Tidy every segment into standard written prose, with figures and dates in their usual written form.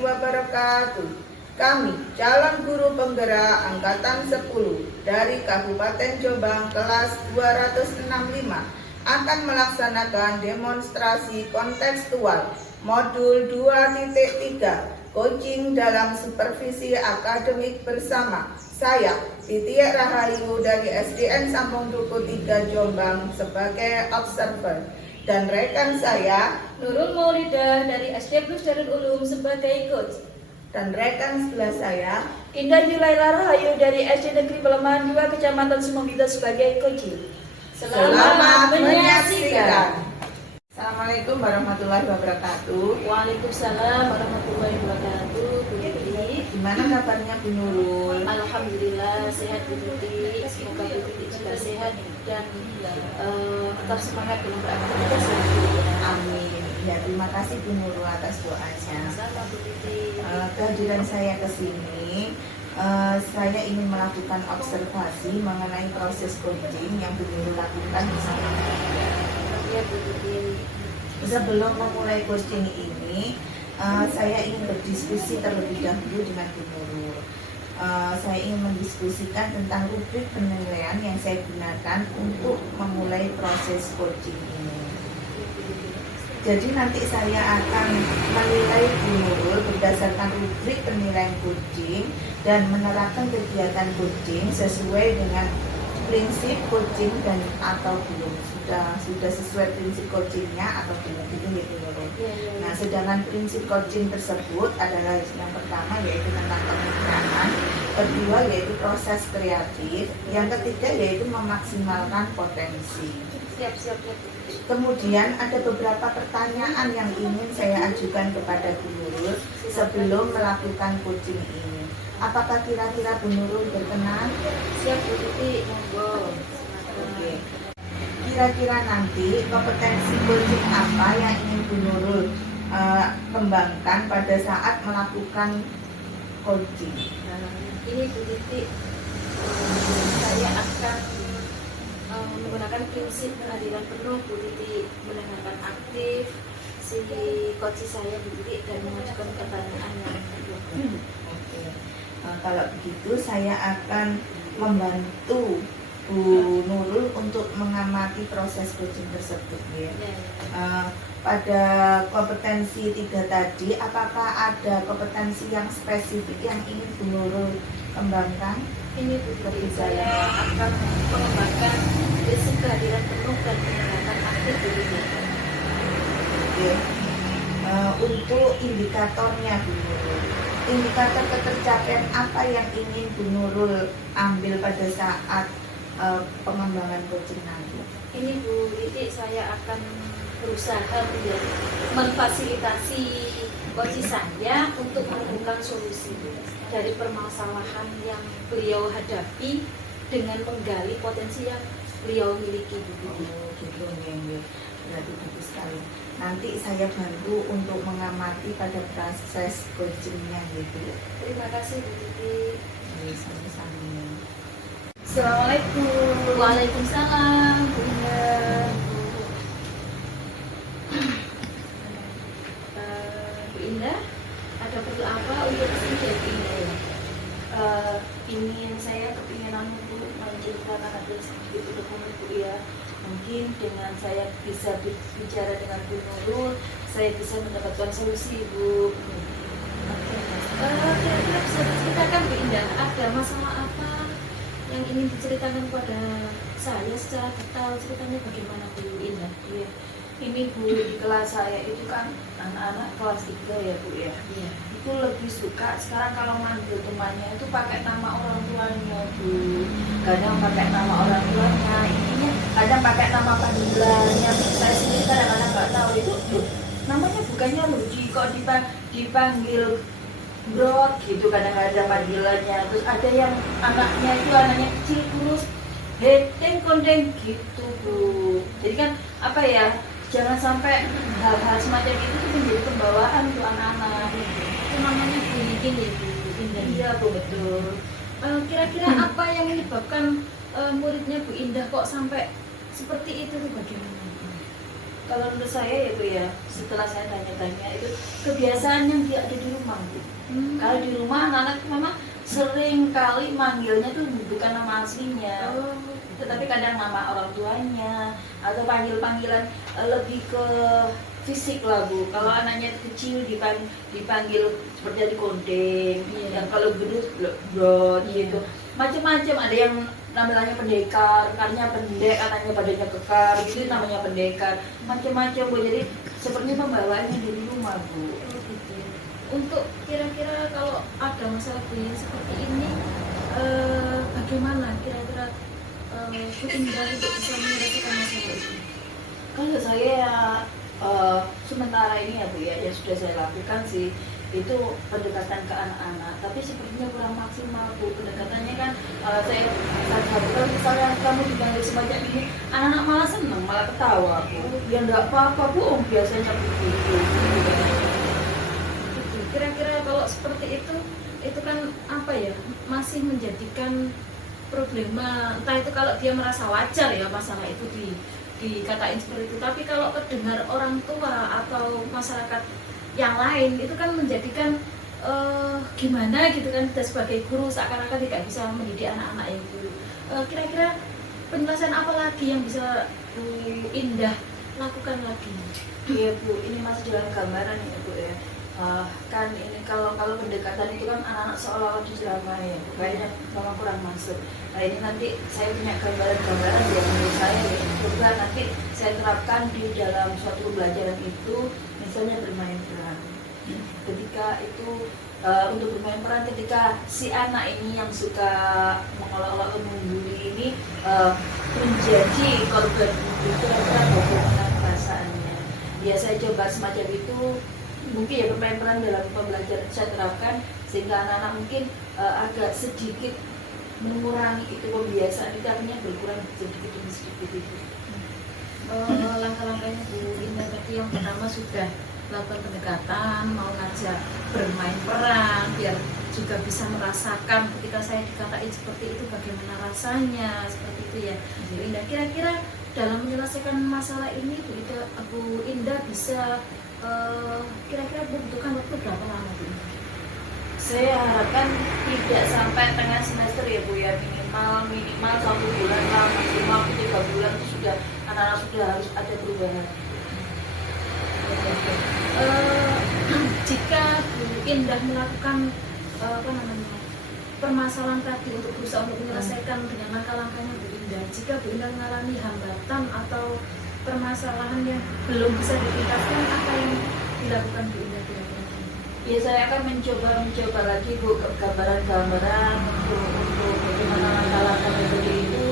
wabarakatuh. Kami, calon guru penggerak Angkatan 10 dari Kabupaten Jombang kelas 265 akan melaksanakan demonstrasi kontekstual modul 2.3 coaching dalam supervisi akademik bersama saya, Titi Rahayu dari SDN Sampung Duku 3 Jombang sebagai observer dan rekan saya Nurul Maulida dari SD Plus Darul Ulum sebagai coach. Dan rekan sebelah saya Indah Yulaila Rahayu dari SD Negeri Pelemahan 2 Kecamatan Sumambita sebagai coach. Selamat menyaksikan. Assalamualaikum warahmatullahi wabarakatuh. Waalaikumsalam warahmatullahi wabarakatuh. Bu Titi, Gimana kabarnya Bu Nurul? alhamdulillah sehat Bu Titi. Semoga Bu Titi juga sehat dan tetap semangat dalam beraktivitas. Amin. Ya, terima kasih Bu Nurul atas doanya. Sama Bu Titi. Kehadiran saya ke sini, saya ingin melakukan observasi mengenai proses coaching yang Bu Nurul lakukan bersama. Ya Bu Titi. Sebelum memulai coaching ini, saya ingin berdiskusi terlebih dahulu dengan Bu Nurul. Saya ingin mendiskusikan tentang rubrik penilaian yang saya gunakan untuk memulai proses coaching ini. Jadi nanti saya akan menilai Bu Nurul berdasarkan rubrik penilaian coaching dan menerapkan kegiatan coaching sesuai dengan prinsip coaching dan atau belum, sudah sesuai prinsip coachingnya atau belum, gitu ya Bu Nurul. Nah, sedangkan prinsip coaching tersebut adalah yang pertama yaitu tentang kemitraan, kedua yaitu proses kreatif, yang ketiga yaitu memaksimalkan potensi. Siap. Kemudian ada beberapa pertanyaan yang ingin saya ajukan kepada Bu Nurul sebelum melakukan coaching ini. Apakah kira-kira Bu Nurul berkenan? Siap Bu Titi, monggo. Oke. Kira-kira nanti kompetensi coaching apa yang ingin Bu Nurul kembangkan pada saat melakukan coaching? Ini Bu Titi, saya akan menggunakan prinsip kehadiran penuh Bu Titi, mendengarkan aktif si coach saya Bu Titi dan mengajukan pertanyaan yang Oke. Kalau begitu saya akan membantu Bu Nurul untuk mengamati proses coaching tersebut ya. Pada kompetensi 3 tadi, apakah ada kompetensi yang spesifik yang ingin Bu Nurul kembangkan? Ini Bu Titi, saya akan mengembangkan prinsip kehadiran penuh dan mendengarkan aktif Bu Titi. Oke. Untuk indikatornya Bu Nurul, indikator ketercapaian apa yang ingin Bu Nurul ambil pada saat pengembangan coaching nanti? Ini Bu Titi, saya akan berusaha memfasilitasi coach saya untuk menemukan solusi dari permasalahan yang beliau hadapi dengan menggali potensi yang beliau miliki. Gitu ya. Berarti bagus sekali. Nanti saya bantu untuk mengamati pada proses coachingnya gitu. Terima kasih Bu Titi. Sama-sama. Assalamualaikum. Waalaikumsalam. Bunda. Bu Indah, ada perlu apa untuk kesini ya Bu Indah? Ingin saya kepinginan Bu menceritakan ada sedikit untuk Bu ya. Mungkin dengan saya bisa bicara dengan Bu Nurul, saya bisa mendapatkan solusi Bu. Kira-kira bisa diceritakan Bu Indah, ada masalah apa yang ingin diceritakan kepada saya secara detail, ceritanya bagaimana Bu Indah? Iya. Ini Bu, di kelas saya itu kan anak-anak kelas 3 ya Bu ya. Iya. Itu lebih suka sekarang kalau manggil temannya itu pakai nama orang tuanya Bu. Kadang pakai nama orang tuanya, intinya kadang pakai nama panggilannya. Saya sendiri kadang-kadang nggak tahu itu namanya bukannya Rudy kok dipanggil Brot gitu, kadang-kadang panggilannya. Terus ada yang anaknya kecil kurus heteng kondeng gitu Bu. Jadi kan apa ya, jangan sampai hal-hal semacam itu tuh menjadi pembawaan untuk anak-anak. Itu namanya bullying ya Bu Indah. Iya Bu, betul. Kira-kira apa yang menyebabkan muridnya Bu Indah kok sampai seperti itu tuh bagaimana? Kalau menurut saya ya Bu ya, setelah saya tanya-tanya itu kebiasaan yang dia ada di rumah Bu. Kalau di rumah anak-anak memang sering kali manggilnya tuh bukan nama aslinya, tetapi kadang nama orang tuanya atau panggilan lebih ke fisik lah Bu. Kalau anaknya kecil dipanggil seperti di kondeng, yang kalau gede brot gitu, macam-macam. Ada yang namanya pendekar, karena pendek, anaknya badannya kekar, gitu namanya pendekar, macam-macam Bu. Jadi seperti pembawaannya dari rumah Bu. Untuk kira-kira kalau ada masalah bullying seperti ini, bagaimana kira-kira Bu Indah untuk bisa menyelesaikan masalah itu? Kalau saya sementara ini ya Bu ya, yang sudah saya lakukan sih itu pendekatan ke anak-anak, tapi sepertinya kurang maksimal Bu. Pendekatannya kan saya lakukan, misalnya kamu dipanggil sebanyak ini, anak-anak malah senang, malah ketawa Bu. Ya enggak apa-apa Bu, biasanya begitu. Kira-kira kalau seperti itu kan apa ya, masih menjadikan problema, entah itu kalau dia merasa wajar ya masalah itu dikatain seperti itu, tapi kalau terdengar orang tua atau masyarakat yang lain itu kan menjadikan gimana gitu kan, kita sebagai guru seakan-akan tidak bisa mendidik anak-anak yang dulu. Kira-kira penjelasan apa lagi yang bisa Bu Indah lakukan lagi? Iya Bu, ini masih dalam gambaran ya Bu ya. Kan ini kalau pendekatan itu kan anak-anak seolah-olah diceramai ya, kayaknya memang kurang masuk. Nah ini nanti saya punya gambaran yang menurut saya ya, coba nanti saya terapkan di dalam suatu pembelajaran itu, misalnya bermain peran. Ketika itu untuk bermain peran, ketika si anak ini yang suka mengolah-olah membuli ini menjadi korban itu, kira-kira bagaimana perasaannya? Ya saya coba semacam itu. Mungkin ya bermain peran dalam pembelajaran saya terapkan, sehingga anak-anak mungkin agak sedikit mengurangi itu pembiasaan itu, artinya berkurang sedikit demi sedikit itu. Langkah-langkahnya Bu Indah tadi yang pertama sudah melakukan pendekatan, mau ngajak bermain peran biar juga bisa merasakan ketika saya dikatain seperti itu bagaimana rasanya, seperti itu ya Bu Indah. Kira-kira dalam menyelesaikan masalah ini Bu Indah bisa kira-kira membutuhkan waktu berapa lama Bu? Saya harapkan tidak sampai tengah semester ya Bu ya, minimal 1 bulan lah, maksimal 3 bulan itu sudah anak-anak sudah harus ada perubahan. Jika Bu Indah melakukan permasalahan tadi untuk berusaha untuk menyelesaikan dengan langkah-langkahnya Bu Indah, jika Bu Indah mengalami hambatan atau permasalahan yang belum bisa dituntaskan, apa yang dilakukan Bu Indah kira-kira? Ya saya akan mencoba lagi Bu gambaran untuk bagaimana langkah-langkah metode itu.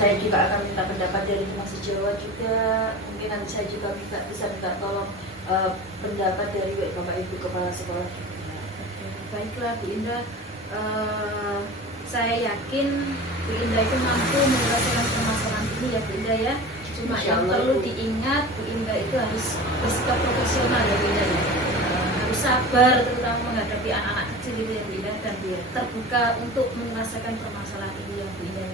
Saya juga akan minta pendapat dari teman sejawat juga. Mungkin nanti saya juga bisa minta tolong pendapat dari Bapak Ibu Kepala Sekolah. Baiklah Bu Indah, saya yakin Bu Indah itu mampu menyelesaikan permasalahan ini ya Bu Indah ya. Cuma yang perlu diingat Bu Indah itu harus bersikap profesional ya Bu Indah ya. Harus sabar terutama menghadapi anak-anak kecil itu ya Bu Indah, dan terbuka untuk menyelesaikan permasalahan ini ya Bu Indah.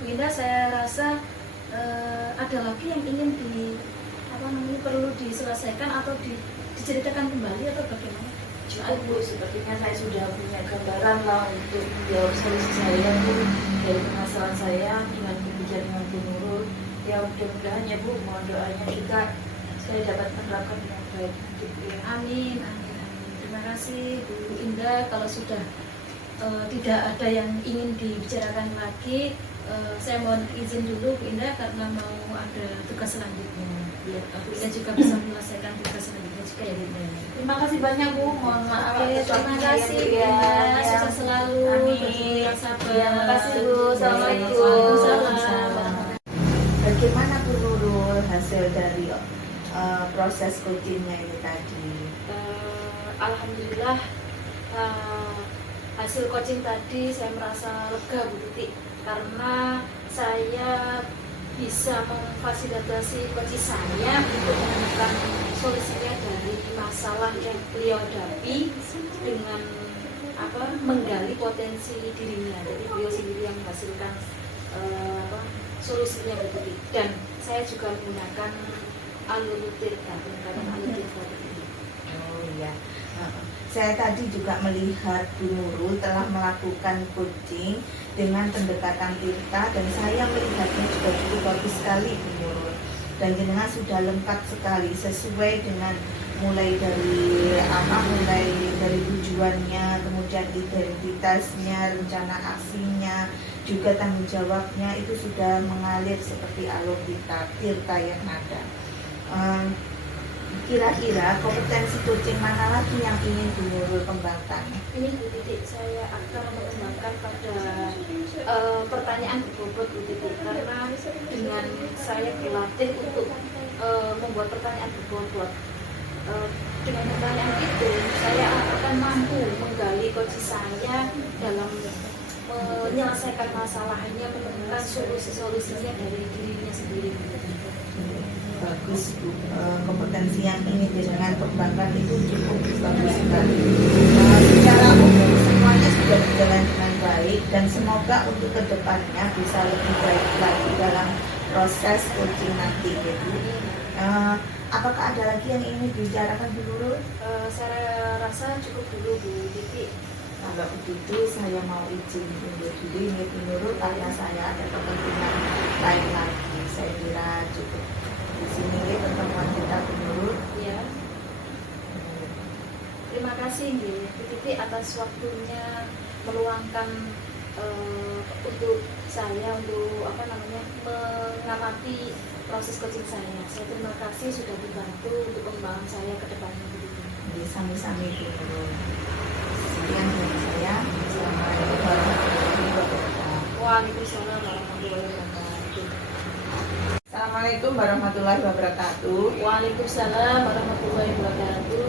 Bu Indah, saya rasa ada lagi yang ingin perlu diselesaikan atau diceritakan kembali atau bagaimana? Cukup Bu, sepertinya saya sudah punya gambaran lah untuk menjawab solusi saya Bu dari permasalahan saya dengan berbicara dengan Bu Nurul. Ya mudah-mudahan ya Bu, mohon doanya juga saya dapat menerapkan dengan baik. Amin, amin, amin. Terima kasih Bu Indah. Kalau sudah tidak ada yang ingin dibicarakan lagi, saya mohon izin dulu Bu Indah karena mau ada tugas selanjutnya. Biar Bu Indah juga bisa menyelesaikan tugas selanjutnya juga ya Bu Indah. Terima kasih banyak Bu, mohon maaf. Terima kasih Bu Indah, sukses selalu. Amin. Sabar. Terima kasih Bu, assalamualaikum. Waalaikumsalam. Bagaimana Bu Nurul hasil dari proses coachingnya ini tadi? Alhamdulillah, hasil coaching tadi saya merasa lega Bu Titi, karena saya bisa memfasilitasi coach saya untuk menemukan solusinya dari masalah yang beliau hadapi dengan menggali potensi dirinya. Jadi beliau sendiri yang menghasilkan solusinya Bu Titi, dan saya juga menggunakan alur tirta, menggunakan alur tirta ini. Oh iya. Saya tadi juga melihat Bu Nurul telah melakukan coaching dengan pendekatan tirta dan saya melihatnya juga cukup bagus sekali Bu Nurul. Dan jenengan sudah lengkap sekali sesuai dengan mulai dari tujuannya, kemudian identitasnya, rencana aksinya, juga tanggung jawabnya itu sudah mengalir seperti alur tirta yang ada. Kira-kira kompetensi coaching mana lagi yang ingin Bu Nurul kembangkan? Ini Bu Titi, saya akan mengembangkan pada pertanyaan berbobot Bu Titi, karena dengan saya berlatih untuk membuat pertanyaan berbobot, dengan pertanyaan itu saya akan mampu menggali coach saya dalam menyelesaikan masalahnya, menemukan solusi-solusinya dari dirinya sendiri. Bagus Bu, kompetensi yang ingin jenengan kembangkan itu cukup bagus sekali. Secara umum semuanya sudah berjalan dengan baik dan semoga untuk kedepannya bisa lebih baik lagi dalam proses coaching nanti ya Bu. Apakah ada lagi yang ingin dibicarakan Bu Nurul? Saya rasa cukup dulu Bu Titi. Kalau begitu saya mau izin undur dulu ini Bu Nurul karena saya ada kepentingan lain lagi. Saya kira cukup di sini ya pertemuan kita Bu Nurul. Ya. Terima kasih Bu Titi atas waktunya meluangkan untuk saya untuk mengamati proses coaching saya. Saya terima kasih sudah dibantu untuk pengembangan saya ke depannya Bu Titi. Jadi sami-sami Bu Nurul. Sekian dari saya. Assalamualaikum warahmatullahi wabarakatuh. Waalaikumsalam warahmatullahi wabarakatuh. Assalamualaikum warahmatullahi wabarakatuh. Waalaikumsalam warahmatullahi wabarakatuh.